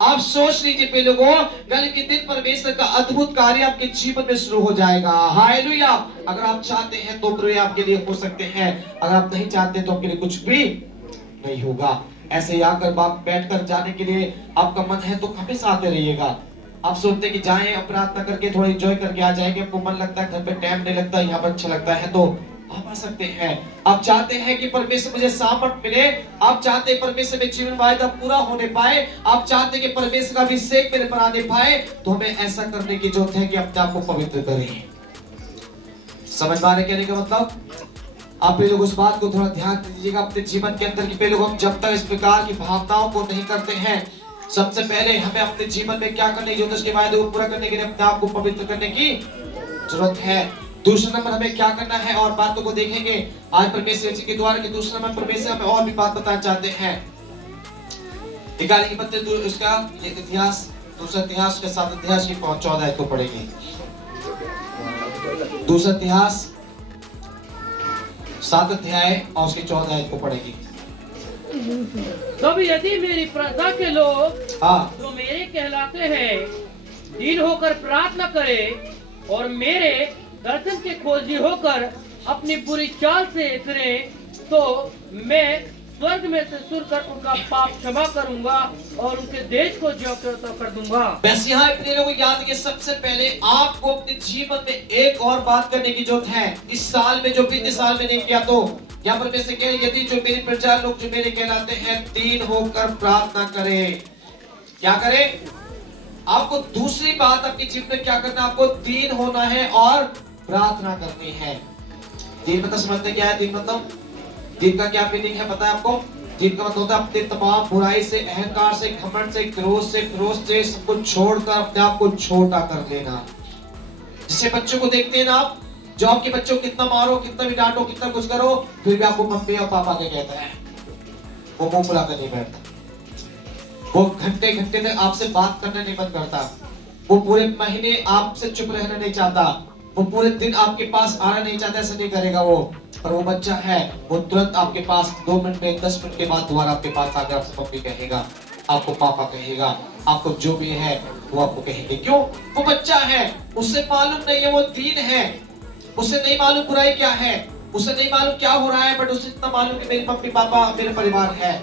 आप सोच लीजिए पे लोगों, कल के दिन परमेश्वर का अद्भुत कार्य आपके जीवन में शुरू हो जाएगा। हालेलुया। अगर आप चाहते हैं तो प्रभु आपके लिए हो सकते हैं, अगर आप नहीं चाहते तो आपके लिए कुछ भी नहीं होगा। ऐसे ही आकर बाप बैठकर जाने के लिए आपका मन है तो हमेशा आते रहिएगा। आप सोचते कि जाएं प्रार्थना करके थोड़ा एंजॉय करके आ जाएंगे, आपको मन लगता है घर पे टाइम नहीं लगता, यहाँ पर अच्छा लगता है तो आप आ सकते हैं। आप चाहते हैं कि परमेश्वर मुझे सामर्थ मिले, आप चाहते हैं परमेश्वर में जीवन वायदा पूरा होने पाए, आप चाहते हैं कि परमेश्वर का अभिषेक मेरे पर आने पाए, तो हमें ऐसा करने की जरूरत है कि अपने आप को पवित्र करें। समझ पा रहे कहने का मतलब? आप लोग उस बात को थोड़ा ध्यान दीजिएगा अपने जीवन के अंदर कि लोग हम जब तक इस प्रकार की भावनाओं को नहीं करते हैं, सबसे पहले हमें अपने जीवन में क्या करने की जरूरत है, उसके वायदे को पूरा करने के लिए अपने आप को पवित्र करने की जरूरत है। दूसरा नंबर हमें क्या करना है और बातों को देखेंगे आज परमेश्वर जी के द्वारा कि दूसरा नंबर परमेश्वर हमें और भी बात बताना चाहते हैं। निकालेंगे पत्ते उसका इतिहास, दूसरा इतिहास के साथ इतिहास की 14 को पढ़ेंगे। दूसरा इतिहास 7 अध्याय और उसके 14 को पढ़ेंगे। तब यदि मेरी प्रजा के लोग जो मेरे कहलाते हैं दीन होकर प्रार्थना करें और मेरे दर्शन के खोजी होकर अपनी बुरी चाल से फिरे, तो मैं स्वर्ग में से सुनकर उनका पाप क्षमा करूंगा और उनके देश को ज्यों त्यों कर दूंगा। बस यहाँ अपने लोगों को याद कि सबसे पहले आपको अपने जीवन में एक और बात करने की जरूरत है। इस साल में जो बीते साल में नहीं किया, तो यहाँ पर वैसे कह यदि जो मेरी प्रजा लोग जो मेरे कहलाते हैं दीन होकर प्रार्थना करें, क्या करें? आपको दूसरी बात अपने जीवन में क्या करना, आपको दीन होना है और प्रार्थना करनी है। दीन मतलब समझते क्या है? दीन मतलब, दीन का क्या मीनिंग है पता है आपको? दीन का मतलब होता है अपने तमाम बुराई से, अहंकार से, घमंड से, क्रोध से सब कुछ छोड़कर अपने आप को छोटा कर लेना। जिससे बच्चों को देखते हैं ना आप, जो आपके बच्चों को कितना मारो, कितना भी डांटो, कितना कुछ करो, फिर भी आपको मम्मी और पापा के कहता है, वो मुंह फुलाकर नहीं बैठता, वो घंटे घंटे तक आपसे बात करना नहीं मन करता, वो पूरे महीने आपसे चुप रहना नहीं चाहता, वो पूरे दिन आपके पास आना नहीं चाहता, ऐसा नहीं करेगा वो। पर वो बच्चा है, वो तुरंत आपके पास 2 मिनट में 10 मिनट के बाद दोबारा आपके पास आकर आपसे मम्मी कहेगा, आपको पापा कहेगा, आपको जो भी है वो आपको कहेंगे। क्यों? वो बच्चा है, उसे मालूम नहीं है वो दीन है, उसे नहीं मालूम बुराई क्या है, उसे नहीं मालूम क्या हो रहा है, बट उसे इतना मालूम कि मेरे मम्मी पापा मेरे परिवार है।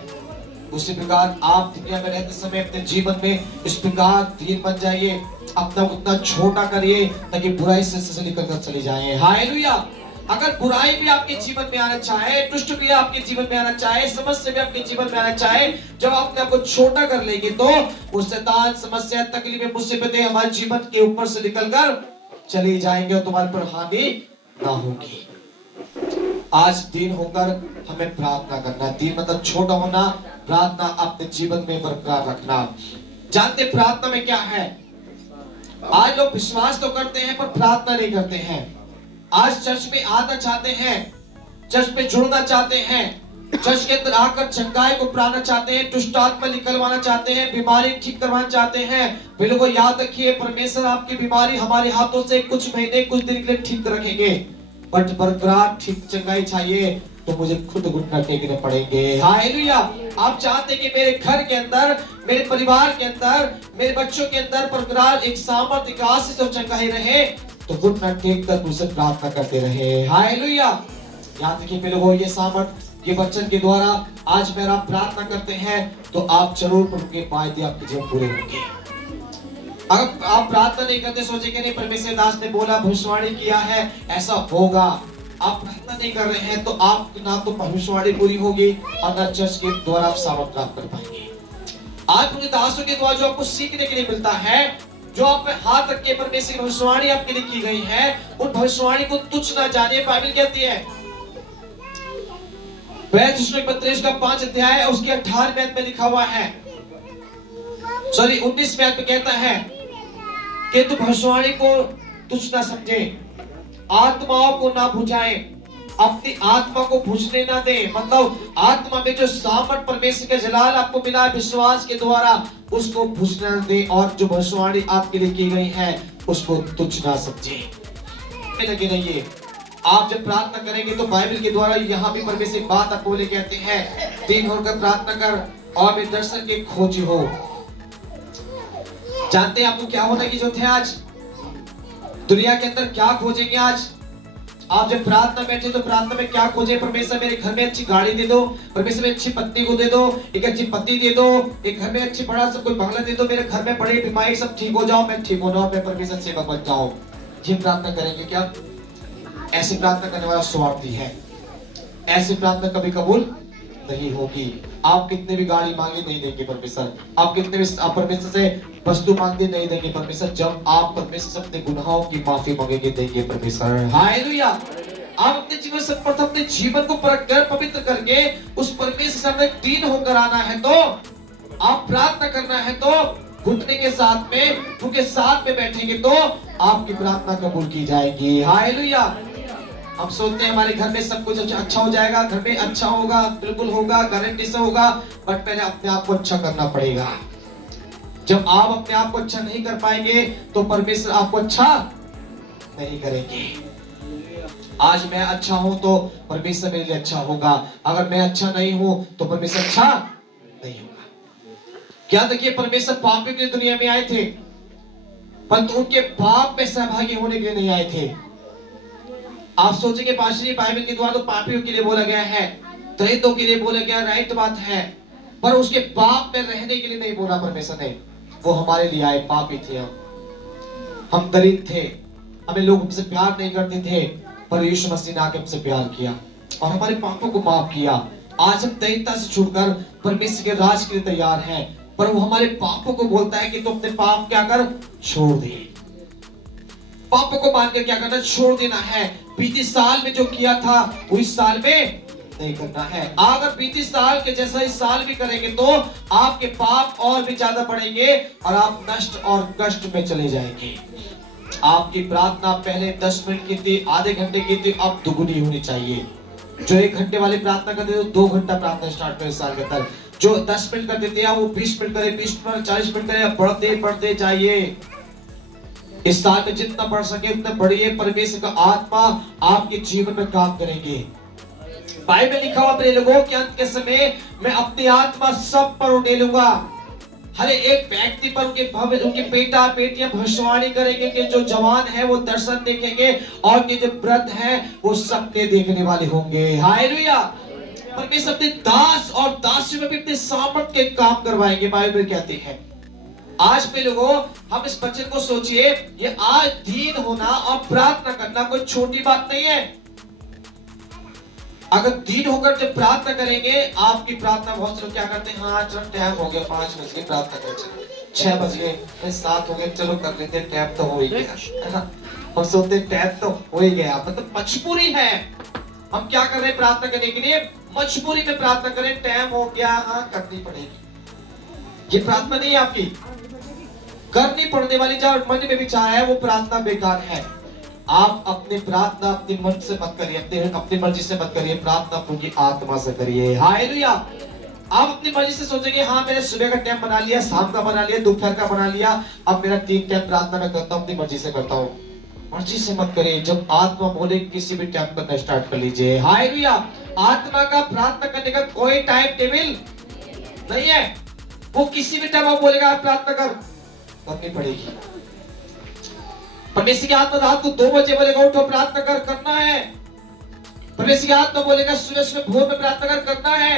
उसी प्रकार आप दुनिया में रहते समय अपने जीवन में इस प्रकार दीन बन जाइए, अपना उतना छोटा करिए ताकि बुराई से निकल कर चले जाए। हालेलुया। अगर बुराई भी आपके जीवन में आना चाहे, दुष्ट भी आपके जीवन में आना चाहे, समस्या भी आपके जीवन में आना चाहे, जब आप अपने आप को छोटा कर लेंगे तो वो शैतान, समस्या, तकलीफें, मुसीबतें हमारे जीवन के ऊपर से निकलकर चली जाएंगे और तुम्हारे पर हानि ना होगी। आज दीन होकर हमें प्रार्थना करना। दीन मतलब छोटा होना, प्रार्थना अपने जीवन में बरकरार रखना। जानते प्रार्थना में क्या है? आज लोग विश्वास तो करते हैं पर प्रार्थना नहीं करते हैं। आज चर्च में आना चाहते हैं, चर्च में जुड़ना चाहते हैं, चर्च के अंदर आकर चंगाई को पाना चाहते हैं, दुष्ट आत्मा निकलवाना चाहते हैं, बीमारी ठीक करवाना चाहते हैं। वे लोगों याद रखिए, परमेश्वर आपकी बीमारी हमारे हाथों से कुछ महीने, कुछ दिन के लिए ठीक रखेंगे, बट बरकरार ठीक चंगाई चाहिए तो मुझे खुद घुटना टेकने पड़ेंगे। हालेलुया। आप चाहते हैं कि मेरे घर के अंदर, मेरे परिवार के अंदर, मेरे बच्चों के अंदर बरकरार एक सामर्थ्य, एक आशीष और चंगाई रहे, तो घुटना टेक कर मुझसे प्रार्थना करते रहे। हालेलुया। याद रखिए मेरे लोगों, ये सामर्थ्य, ये वचन के द्वारा आज मेरा प्रार्थना करते हैं तो आप जरूर प्रभु के वायदे आपके जीवन पूरे होंगे। अगर आप प्रार्थना नहीं करते, सोचेंगे नहीं परमेश्वर दास ने बोला, भविष्यवाणी किया है, ऐसा होगा, आप प्रार्थना नहीं कर रहे हैं तो आप ना तो भविष्यवाणी पूरी होगी और ना चर्च के द्वारा आप सामर्थ प्राप्त कर पाएंगे। आज पूरे दासों के द्वारा जो आपको सीखने के लिए मिलता है, जो आप हाथ रख के परमेश्वर की भविष्यवाणी आपके लिए की गई है, उन भविष्यवाणी को तुच्छ ना जानिए। बाइबल कहती है पत्री का 5 अध्याय उसके 18वें में लिखा हुआ है, 19वें में कहता है कि तू भविष्यवाणी को तुच्छ ना समझे, आत्माओं को ना बुझाए, अपनी आत्मा को बुझने ना दे। मतलब आत्मा में जो सामर्थ परमेश्वर का जलाल आपको मिला है विश्वास के द्वारा, उसको बुझने ना दे और जो भविष्यवाणी आपके लिए की गई है उसको तुच्छ ना समझे। लगे रहिए। आप जब प्रार्थना करेंगे तो बाइबल के द्वारा यहाँ भी परमेश्वर एक बात आपको बोले कहते हैं, दीन होकर प्रार्थना कर और मेरे दर्शन के खोजी हो। जानते हैं आपको क्या होने की जरूरत है आज? दुनिया के अंदर क्या खोजेंगे आज? आप जब प्रार्थना बैठे तो प्रार्थना में क्या खोजे? परमेश्वर मेरे घर में अच्छी गाड़ी दे दो, परमेश्वर मेरी अच्छी पत्नी को दे दो, एक अच्छी पत्नी दे दो, एक घर में अच्छी बड़ा सा कोई बंगला दे दो, मेरे घर में बड़ी बीमारी सब ठीक हो जाओ, मैं ठीक हो जाऊं, मैं परमेश्वर सेवक बन जाऊं। ये प्रार्थना करेंगे क्या? ऐसी प्रार्थना करने वाला स्वार्थी है। ऐसी प्रार्थना कभी कबूल नहीं होगी। आप कितने भी गाड़ी मांगे नहीं देंगे परमेश्वर, आप कितने भी परमेश्वर से वस्तु मांगे नहीं देंगे परमेश्वर, जब आप परमेश्वर से अपने गुनाहों की माफी मांगेंगे देंगे परमेश्वर। हालेलुया। आप अपने जीवन से प्रथम अपने जीवन को परख कर पवित्र करके उस परमेश्वर से सामने दीन होकर आना है, तो आप प्रार्थना करना है, तो घुटने के साथ में उनके साथ में बैठेंगे तो आपकी प्रार्थना कबूल की जाएगी। हालेलुया। हम सोचते हैं हमारे घर में सब कुछ अच्छा हो जाएगा, घर में अच्छा होगा, बिल्कुल होगा, गारंटी से होगा, बट पहले अपने आप को अच्छा करना पड़ेगा। जब आप अपने आप को अच्छा नहीं कर पाएंगे तो परमेश्वर आपको अच्छा नहीं करेंगे। आज मैं अच्छा हूं तो परमेश्वर मेरे लिए अच्छा होगा, अगर मैं अच्छा नहीं हूं तो परमेश्वर अच्छा नहीं होगा। क्या देखिए, परमेश्वर पापियों के लिए दुनिया में आए थे, परंतु उनके पाप में सहभागी होने के लिए नहीं आए थे। आप सोचेंगे पास्टर जी बाइबल के द्वारा तो पापियों के लिए बोला गया है, दलितों के लिए बोला गया, राइट बात है, पर उसके पाप में रहने के लिए नहीं बोला परमेश्वर ने। वो हमारे लिए आए, पापी थे हम दलित थे, हमें लोग हमसे प्यार नहीं करते थे, पर यीशु मसीह ने आके हमसे प्यार किया और हमारे पापों को माफ किया। आज हम दलितता से छूटकर परमेश्वर के राज के लिए तैयार हैं, पर वो हमारे पापों को बोलता है कि तुम अपने पाप क्या कर, छोड़ दे। पापों को मानकर क्या करना, छोड़ देना है। बीते साल में जो किया था वो इस साल में नहीं करना है। अगर बीते साल के जैसा इस साल भी करेंगे तो आपके पाप और भी ज्यादा बढ़ेंगे और आप नष्ट और कष्ट में चले जाएंगे। आपकी प्रार्थना पहले 10 मिनट की थी, आधे घंटे की थी, अब दुगुनी होनी चाहिए। जो 1 घंटे वाली प्रार्थना करते थे 2 घंटा प्रार्थना स्टार्ट करें साल के अंदर। जो 10 मिनट करते थे वो 20 मिनट करे, 20 मिनट 40 मिनट करे, बढ़ते बढ़ते जाइए। इस साल में जितना बढ़ सके उतना बढ़िए। परमेश्वर का आत्मा आपके जीवन में काम करेंगे। बाइबल में लिखा हुआ, अपने लोगों के अंत के समय मैं अपनी आत्मा सब पर उड़ेलूंगा। हर एक व्यक्ति पर उनके बेटा बेटियां भविष्यवाणी करेंगे कि जो जवान है वो दर्शन देखेंगे और ये जो वृद्ध है वो सपने देखने वाले होंगे। हालेलुया। परमेश्वर अपने दास और दासियों में भी अपने सामर्थ के काम करवाएंगे। बाइबल कहते हैं आज पे लोगों, हम इस वचन को सोचिए, ये आज दीन होना और प्रार्थना करना कोई छोटी बात नहीं है। अगर दीन होकर जब प्रार्थना करेंगे, आपकी प्रार्थना, बहुत से लोग क्या करते हैं, हाँ चलो टाइम हो गया, 5 बज गए, प्रार्थना कर, चलो 6 बज गए, 7 हो गए, चलो कर लेते हैं, टाइम तो हो ही गया। हम सोचते हैं टाइम तो हो ही गया, मतलब मजबूरी है। हम क्या कर रहे हैं प्रार्थना करने के लिए, मजबूरी में प्रार्थना करें, टाइम हो गया, हाँ करनी पड़ेगी। ये प्रार्थना नहीं है आपकी, करनी पड़ने वाली। जो मन में भी चाह है वो प्रार्थना बेकार है। आप अपनी प्रार्थना अपने मन से मत करिए, अपनी मर्जी से मत करिए, प्रार्थना प्रभु की आत्मा से करिए। हालेलुया। आप अपनी मर्जी से सोचेंगे, हाँ मैंने सुबह का टाइम बना लिया, शाम का बना लिया, दोपहर का बना लिया, अब मेरा 3 टाइम प्रार्थना मैं करता हूँ, अपनी मर्जी से करता हूँ। मर्जी से मत करिए। जब आत्मा बोले किसी भी टाइम करना स्टार्ट कर लीजिए। हालेलुया। आत्मा का प्रार्थना करने का कोई टाइम टेबल नहीं है। वो किसी भी टाइम आप बोलेगा आप प्रार्थना करनी पड़ेगी। परमेश्वर की आत्मा रात को 2 बजे बोलेगा उठो प्रार्थना करना है। परमेश्वर की आत्मा बोलेगा सुबह सुबह भोर में प्रार्थना करना है।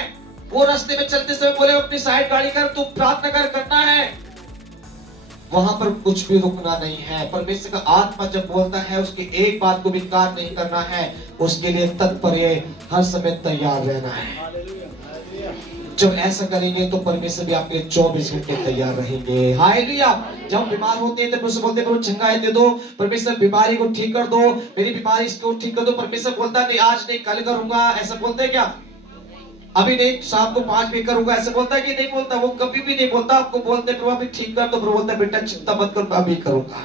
वो रास्ते में चलते समय बोलेगा अपनी साइड गाड़ी कर, तू प्रार्थना करना है। वहां पर कुछ भी रुकना नहीं है। परमेश्वर का आत्मा जब बोलता है उसकी एक बात को भी इनकार नहीं करना है, उसके लिए तत्पर हर समय तैयार रहना है। जब ऐसा करेंगे तो परमेश्वर भी आपके 24 घंटे तैयार रहेंगे। हालेलुया। जब हम बीमार होते हैं तो परमेश्वर बोलते हैं प्रभु चंगाई दे दो, परमेश्वर बीमारी को ठीक कर दो, मेरी बीमारी इसको ठीक कर दो। परमेश्वर बोलता नहीं आज नहीं कल करूंगा, ऐसा बोलते हैं क्या? अभी नहीं शाम को 5 बजे करूंगा, ऐसा बोलता है कि नहीं बोलता? वो कभी भी नहीं बोलता। आपको बोलते प्रभु अभी ठीक कर दो, प्रभु बोलता है बेटा चिंता मत कर, अभी करूंगा।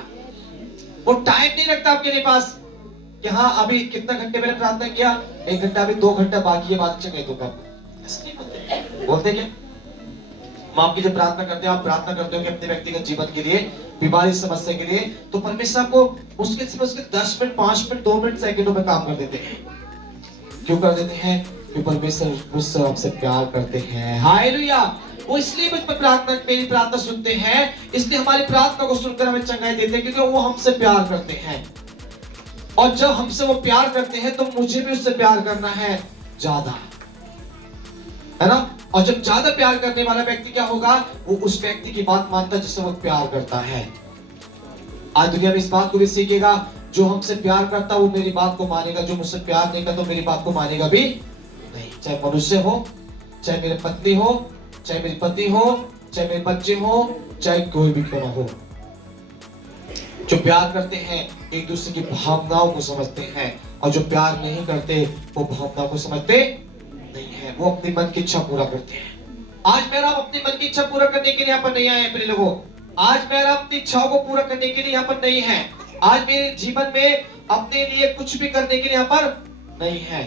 वो टाइम नहीं रखता आपके लिए पास कि हाँ अभी कितना घंटे मैंने प्रार्थना किया, 1 घंटा, अभी 2 घंटा बाकी है, बात चंगाई दूंगा। ऐसा नहीं बोलते क्या? हम आपकी जब प्रार्थना करते हैं, आप प्रार्थना करते हो कि अपने व्यक्तिगत जीवन के लिए, बीमारी समस्या के लिए, तो परमेश्वर आपको उसके 10 मिनट, 5 मिनट, 2 मिनट, सेकंडों में काम कर देते हैं। क्यों कर देते हैं? कि परमेश्वर मुझसे आपसे प्यार करते हैं। हालेलुया। वो इसलिए मुझ पर प्रार्थना, मेरी प्रार्थना सुनते हैं, इसलिए हमारी प्रार्थना को सुनकर हमें चंगाई देते हैं, क्योंकि वो हमसे प्यार करते हैं। और जब हमसे वो प्यार करते हैं तो मुझे भी उससे प्यार करना है ज्यादा, है ना। और जब ज्यादा प्यार करने वाला व्यक्ति क्या होगा, वो उस व्यक्ति की बात मानता है जिससे वो प्यार करता है। आज दुनिया में इस बात को भी सीखेगा, जो हमसे प्यार करता वो मेरी बात को मानेगा, जो मुझसे प्यार नहीं करता तो मेरी बात को मानेगा भी नहीं। चाहे मनुष्य हो, चाहे मेरे पत्नी हो, चाहे मेरी पति हो, चाहे मेरे बच्चे हो, चाहे कोई भी क्यों ना हो। जो प्यार करते हैं एक दूसरे की भावनाओं को समझते हैं, और जो प्यार नहीं करते वो भावनाओं को समझते नहीं है, वो अपनी मन की इच्छा पूरा करते हैं। आज मेरा अपनी मन की इच्छा पूरा करने के लिए यहाँ पर नहीं आए हैं प्रिय लोगों। आज मेरा अपनी इच्छाओं को पूरा करने के लिए यहाँ पर नहीं है। आज मेरे जीवन में अपने लिए कुछ भी करने के लिए यहाँ पर नहीं है।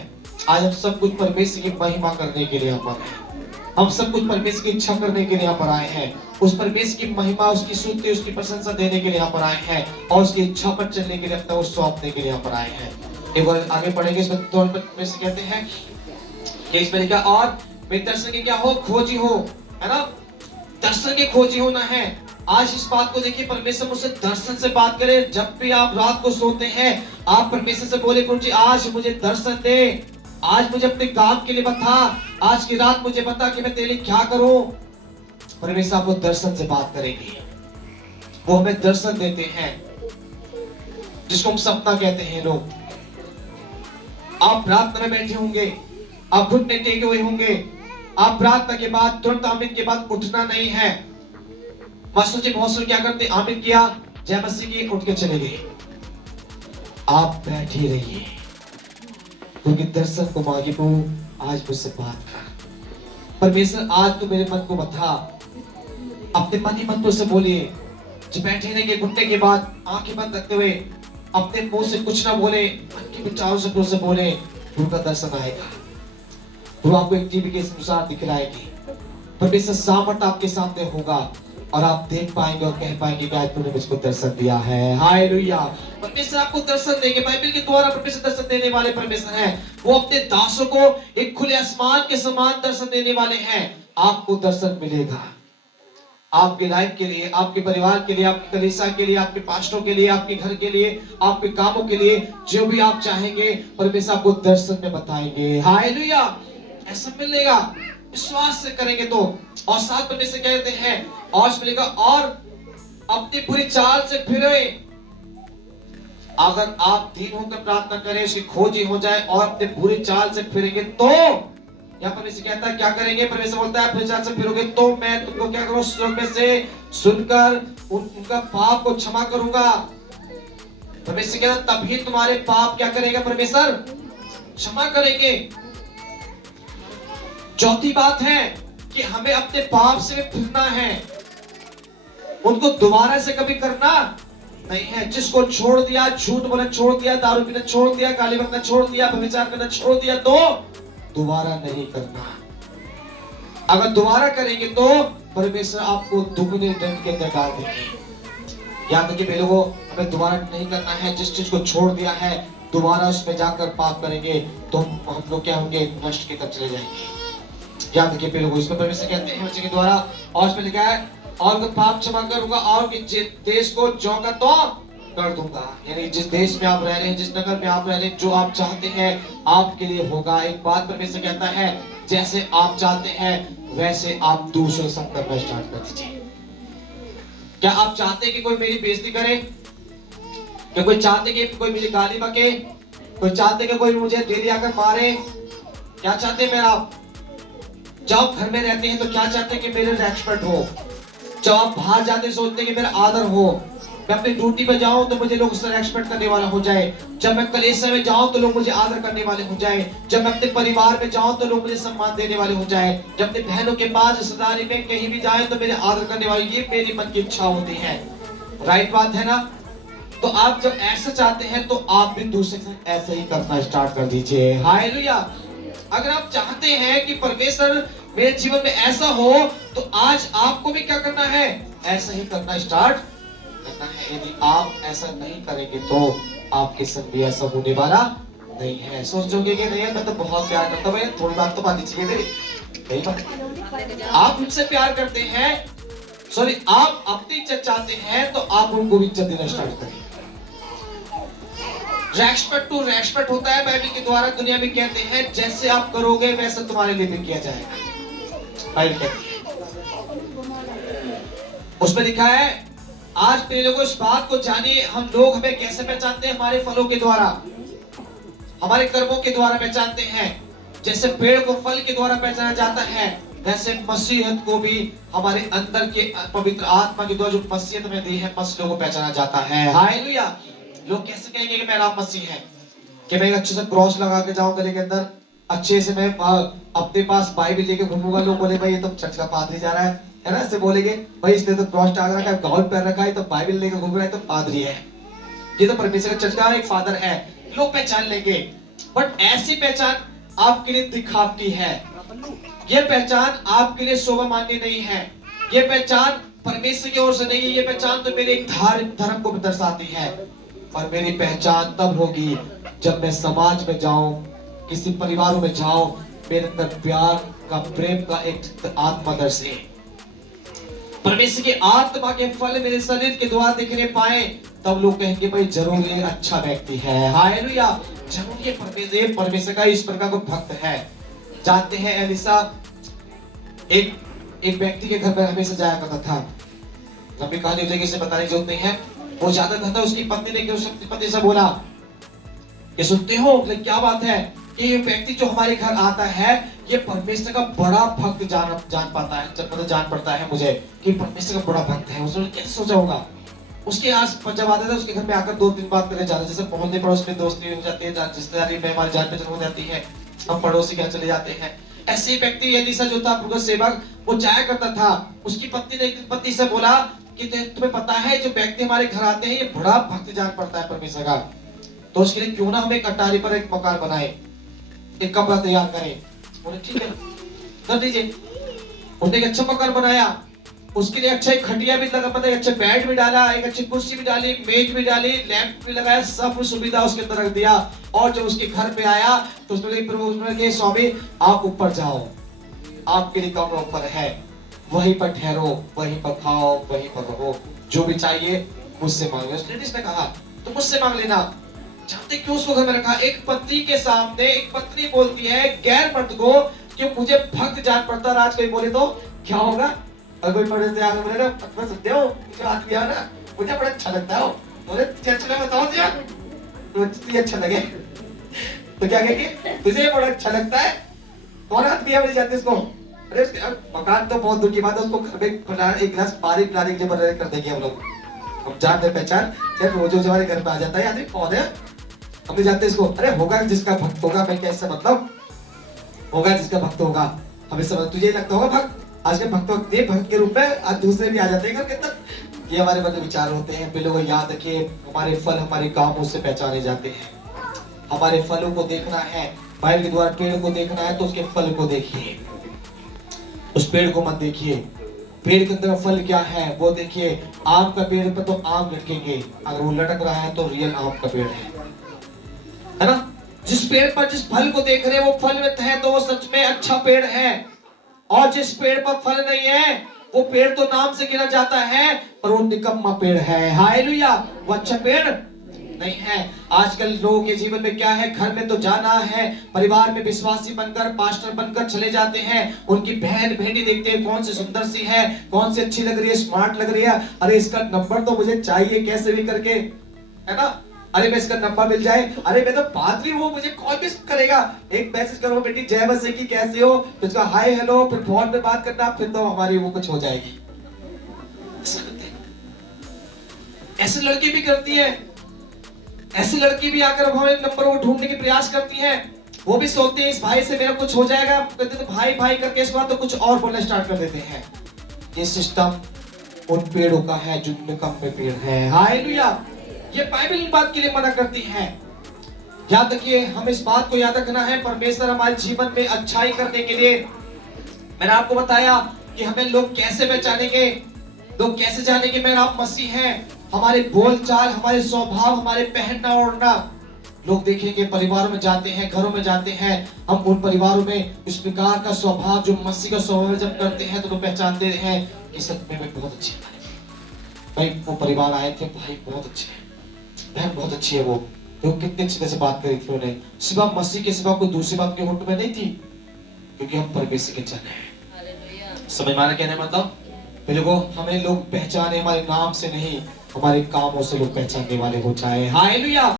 आज हम सब कुछ परमेश्वर की महिमा करने के लिए यहाँ पर हैं। हम सब कुछ परमेश्वर की इच्छा करने के लिए यहाँ पर आए हैं। उस परमेश्वर की महिमा, उसकी स्तुति, उसकी प्रशंसा देने के लिए यहाँ पर आए हैं, और उसकी इच्छा पर चलने के लिए अपना वो सौंपने के लिए यहाँ पर आए हैं। एक बार आगे पढ़ेंगे, इसमें परमेश्वर कहते हैं कि इसमें लिखा, और मेरे दर्शन के क्या हो, खोजी हो, है ना। दर्शन के खोजी होना है। आज इस बात को देखिए, परमेश्वर मुझसे दर्शन से बात करे। जब भी आप रात को सोते हैं, आप परमेश्वर से बोले, प्रभु जी आज मुझे दर्शन दे, आज मुझे अपने काम के लिए बता, आज की रात मुझे बता कि मैं तेरे लिए क्या करूं। परमेश्वर आपको दर्शन से बात करेंगे। वो हमें दर्शन देते हैं, जिसको हम सपना कहते हैं लोग। आप प्रार्थना में बैठे होंगे, आप घुटने टेके हुए होंगे, आप प्रार्थना के बाद तुरंत आमीन के बाद उठना नहीं है। मास्टर जी बहुत क्या करते, आमीन किया, जय मसीह की, उठ के चले गए। आप बैठे रहिए, क्योंकि दर्शन को मांगे, प्रभु आज मुझसे बात कर। परमेश्वर आज तो मेरे मन को बता। अपने मन ही मन से बोलिए। जब बैठे रहेंगे, घुटने के बाद आंखें बंद रखते हुए, अपने मुंह से कुछ ना बोले, मन के विचारों से बोले, प्रभु का दर्शन आएगा। प्रभु आपको एक टीवी के अनुसार दिखलाएगी। परमेश्वर सामर्थ आपके सामने होगा, और आप देख पाएंगे और कह पाएंगे कि आज तूने मुझको दर्शन दिया है। हालेलुया। परमेश्वर आपको दर्शन देंगे। बाइबल के द्वारा परमेश्वर दर्शन देने वाले परमेश्वर हैं। वो अपने दासों को एक खुले आसमान के समान दर्शन देने वाले हैं। आपको दर्शन मिलेगा, आपके लाइफ के लिए, आपके परिवार के लिए, आपकी कलीसिया के लिए, आपके पास्टरों के लिए, आपके घर के लिए, आपके कामों के लिए, जो भी आप चाहेंगे परमेश्वर आपको दर्शन में बताएंगे। हालेलुया। ऐसा मिलेगा विश्वास से करेंगे तो। और साथ में से कहते हैं, और मिलेगा, और अपनी बुरी चाल से फिरे। अगर आप दीन होकर प्रार्थना करें, उसकी खोजी हो जाए और अपने बुरी चाल से फिरेंगे तो, यहाँ परमेश्वर कहता है क्या करेंगे। परमेश्वर बोलता है बुरी चाल से फिरोगे तो मैं तुमको क्या करूं, स्वर्ग में से सुनकर उनका पाप को क्षमा करूंगा। परमेश्वर कहता तभी तुम्हारे पाप क्या करेगा, परमेश्वर क्षमा करेंगे। चौथी बात है कि हमें अपने पाप से फिरना है, उनको दोबारा से कभी करना नहीं है। जिसको छोड़ दिया, झूठ बोलना छोड़ दिया, दारू पीना छोड़ दिया, गाली बकना छोड़ दिया, व्यभिचार करना छोड़ दिया, तो दोबारा नहीं करना। अगर दोबारा करेंगे तो परमेश्वर आपको दुगने दंड के अंदर डाल देंगे। याद रखिए मेरे लोगों, हमें दोबारा नहीं करना है। जिस चीज को छोड़ दिया है, दोबारा उसमें जाकर पाप करेंगे तो हम लोग क्या होंगे, नष्ट की तरफ चले जाएंगे। याद रखिए मेरे लोगों, इसमें परमेश्वर कहते हैं बच्चे के द्वारा, और इसमें लिखा है, और पाप क्षमा करूंगा और देश को ज्यों का त्यों कर दूंगा। यानी जिस देश में आप रह रहे हैं, जिस नगर में आप रह रहे हैं, जो आप चाहते हैं आपके लिए होगा। एक बात परमेश्वर कहता है, जैसे आप चाहते हैं वैसे आप दूसरों के साथ करना स्टार्ट कर दीजिए। क्या आप चाहते हैं कि कोई मेरी बेइज्जती करे? क्या कोई चाहते कि कोई मुझे गाली बके? कोई चाहते कि कोई मुझे डेली आकर मारे? क्या चाहते हैं मेरा? जब आप घर में रहते हैं तो क्या चाहते हैं कि मेरे रेस्पेक्ट हो। जब आप बाहर जाते सोचते हैं कि मेरा आदर हो। मैं अपनी ड्यूटी पे जाऊं तो मुझे लोग उससे रेस्पेक्ट करने वाला हो जाए। जब मैं कलीसिया में जाऊं तो लोग मुझे आदर करने वाले हो जाए। जब मैं अपने परिवार में जाऊं तो लोग मुझे सम्मान देने वाले हो जाए। जब अपने बहनों के पास, रिश्तेदारी में कहीं भी जाए तो मेरे आदर करने वाले, ये मेरी मन की इच्छा होती है। राइट बात है ना? तो आप जब ऐसा चाहते हैं तो आप भी दूसरे से ऐसे ही करना स्टार्ट कर दीजिए। हालेलुया। अगर आप चाहते हैं कि परमेश्वर मेरे जीवन में ऐसा हो तो आज आपको भी क्या करना है, ऐसा ही करना स्टार्ट करना है। यदि आप ऐसा नहीं करेंगे तो आपके संग भी ऐसा होने वाला नहीं है। सोचोगे कि नहीं मैं तो बहुत प्यार करता हूँ, थोड़ी बात तो मान लीजिए मेरी। नहीं बात। आप उनसे प्यार करते हैं, सॉरी आप अपनी इज्जत चाहते हैं तो आप उनको भी इज्जत देना स्टार्ट करें। रेस्पेक्ट टू रेस्पेक्ट होता है बाइबल के द्वारा। दुनिया में कहते हैं जैसे आप करोगे वैसा तुम्हारे लिए भी किया जाएगा। बाइबल कहती है, उसमें लिखा है आज प्रिय लोगों इस बात को जानिए, हम लोग हमें कैसे पहचानते हैं? हमारे फलों के द्वारा, हमारे कर्मों के द्वारा पहचानते हैं। जैसे पेड़ को फल के द्वारा पहचाना जाता है, वैसे मसीहत को भी हमारे अंदर के पवित्र आत्मा के द्वारा जो मसीहत में दी है मसीहों को पहचाना जाता है। हालेलुया। लोग कैसे कहेंगे कि मेरा मसीह है? कि मैं एक अच्छे से क्रॉस लगा के जाऊं गले के अंदर, अच्छे से मैं अपने पास बाइबल लेके घूमूंगा, लोग बोले भाई ये तो चर्च का पादरी जा रहा है ना, ऐसे बोलेंगे भाई इसने तो क्रॉस टांग रखा है, गाउन पहन रखा है, तो बाइबल लेके घूम रहा है, तो पादरी है, ये तो परमेश्वर का चर्च का एक फादर है। लोग पहचान लेंगे, बट ऐसी पहचान आपके लिए दिखावटी है। ये पहचान आपके लिए शोभा माननी नहीं है। ये पहचान परमेश्वर की ओर से नहीं है। ये पहचान तो मेरे एक धार्मिक धर्म को दर्शाती है। और मेरी पहचान तब होगी जब मैं समाज में जाऊं, किसी परिवारों में जाऊं, मेरे अंदर प्यार का, प्रेम का एक आत्मा दर्शे, परमेश्वर की आत्मा के फल मेरे शरीर के द्वारा दिखने पाए, तब लोग कहेंगे भाई जरूर ये अच्छा व्यक्ति है। हालेलुया। जरूर ये परमेश्वर का इस प्रकार का भक्त है। जानते हैं एलिसा एक व्यक्ति के घर में हमेशा जाया करता था। लंबी कहानी हो जाएगी, इसे बताने की जरूरत नहीं है। वो जाता था, उसकी पत्नी ने उसकी पत्नी से बोला, ये सुनते हो क्या बात है कि ये व्यक्ति जो हमारे घर आता है ये परमेश्वर का बड़ा भक्त जान पाता है, जब जान पड़ता है मुझे कि परमेश्वर का बड़ा भक्त है। उसने कैसे सोचा होगा? उसके आस जब आते थे उसके घर में आकर 2-3 बात करने जाते, जैसे मोहल्ले पड़ोस में दोस्ती हो जाती है, रिश्तेदारी में हमारी जान पहचान हो जाती है, हम पड़ोसी के यहाँ चले जाते हैं। ऐसे ही व्यक्ति एलीशा जो था भगत सेवक, वो जाया करता था। उसकी पत्नी से बोला कि तुम्हें पता है जो व्यक्ति हमारे घर आते हैं ये बड़ा भक्त जान पड़ता है परमेश्वर का, तो उसके लिए क्यों ना हम एक अटारी पर एक मकान बनाए, एक कमरा तैयार करें। बोले ठीक है कर दीजिए। उन्होंने एक अच्छा मकान बनाया, उसके लिए अच्छा एक खटिया भी लगा, मतलब अच्छा बेड भी डाला, एक अच्छी कुर्सी भी डाली, मेज भी डाली, लैंप भी लगाया, सब सुविधा उसके अंदर रख दिया। और जब उसके घर पे आया तो उसने स्वामी आप ऊपर जाओ, आपके लिए कमरा ऊपर है, वहीं पर ठहरो, वहीं पर खाओ, वहीं पर रहो, जो भी चाहिए मुझसे मांगो। उस लेडीज ने कहा तो मुझसे मांग लेना। जानते क्यों उसको घर में रखा? एक पत्नी के सामने एक पत्नी बोलती है गैर मर्द को कि मुझे भक्त जान पड़ता है। आज कोई बोले तो क्या होगा? और कोई पड़े से आगे बोले ना मैं सुनते हो जो आदमी है ना मुझे बड़ा अच्छा लगता है, बोले तुझे अच्छा लगा बताओ दिया तो तुझे अच्छा लगे तो क्या कहेंगे तुझे बड़ा अच्छा लगता है, कौन आदमी है? जानते इसको? अरे मकान तो बहुत दूर की बात है, उसको घर में एक गिलास पानी पिलाने के लिए कर देंगे हम लोग। हम जानते पहचान रोज रोज हमारे घर पे आ जाता है, आदमी कौन है हम नहीं जानते इसको। अरे होगा जिसका भक्त होगा, मैं कैसे मतलब होगा जिसका भक्त होगा, हमें समझ तुझे लगता होगा भक्त। आज के भक्त के रूप में आज दूसरे भी आ जाते हैं घर के अंदर। ये हमारे मन में विचार होते हैं। लोगों याद रखिए हमारे फल हमारे कामों से पहचाने जाते हैं। हमारे फलों को देखना है, बाइबल के द्वारा पेड़ को देखना है तो उसके फल को देखिए, उस पेड़ को मत देखिए। पेड़ के अंदर फल क्या है वो देखिए। आम का पेड़ पर तो आम लटकेंगे, अगर वो लटक रहा है तो रियल आम का पेड़ है ना? जिस पेड़ पर जिस फल को देख रहे हैं वो फल में है तो वो सच में अच्छा पेड़ है, और जिस पेड़ पर फल नहीं है वो पेड़ तो नाम से गिना जाता है पर वो निकम्मा पेड़ है। हालेलुया। वो अच्छा पेड़ नहीं है। आजकल लोगों के जीवन में क्या है, घर में तो जाना है, परिवार में विश्वासी बनकर पास्टर बनकर चले जाते हैं, उनकी बहन बेटी देखते हैं कौन सी सुंदर सी है, कौन सी अच्छी लग रही है, स्मार्ट लग रही है, अरे इसका नंबर तो मुझे चाहिए कैसे भी करके, है ना? अरे मैं इसका नंबर मिल जाए, अरे मैं तो पादरी हूँ मुझे कॉल भी करेगा, एक मैसेज करो बेटी जय मसीह की कैसे हो, फिर उसका हाय हेलो, फिर फोन पे बात करना, फिर तो हमारी वो कुछ हो जाएगी। ऐसी लड़की भी करती है, ऐसी लड़की भी आकर हमारे नंबर को ढूंढने की प्रयास करती है। वो भी सोचते हैं इस भाई से मेरा कुछ हो जाएगा, कहते हैं भाई भाई करके इस बार तो कुछ और बोलना स्टार्ट कर देते हैं। ये सिस्टम उन पेड़ों का है जो निकम्मे पेड़ है। हालेलुया। ये बाइबल इन बात के लिए मना करती है। याद रखिए, हम इस बात को याद रखना है, परमेश्वर हमारे जीवन में अच्छाई करने के लिए, मैंने आपको बताया कि हमें लोग कैसे पहचानेंगे, लोग कैसे जानेंगे मेरा आप मसीह हैं। हमारे बोलचाल, हमारे स्वभाव, हमारे पहनना ओढ़ना, लोग देखेंगे परिवार में जाते हैं, घरों में जाते हैं, हम उन परिवारों में इस प्रकार का स्वभाव जो मसीह का स्वभाव है जब करते हैं तो लोग पहचानते हैं कि सच में वे बहुत अच्छे हैं। भाई वो परिवार आए थे, भाई बहुत अच्छे हैं, बहन बहुत अच्छी है, वो तो कितने अच्छे से बात करी थी उन्हें, सिवा मसीह के सिवा कोई दूसरी बात के होंठ में नहीं थी, क्योंकि हम परमेश्वर के जन हैं। समझ में आ रहा कहने मतलब मेरे को, हमें लोग पहचाने हमारे नाम से नहीं, हमारे कामों से लोग पहचानने वाले हो जाए। हालेलुया।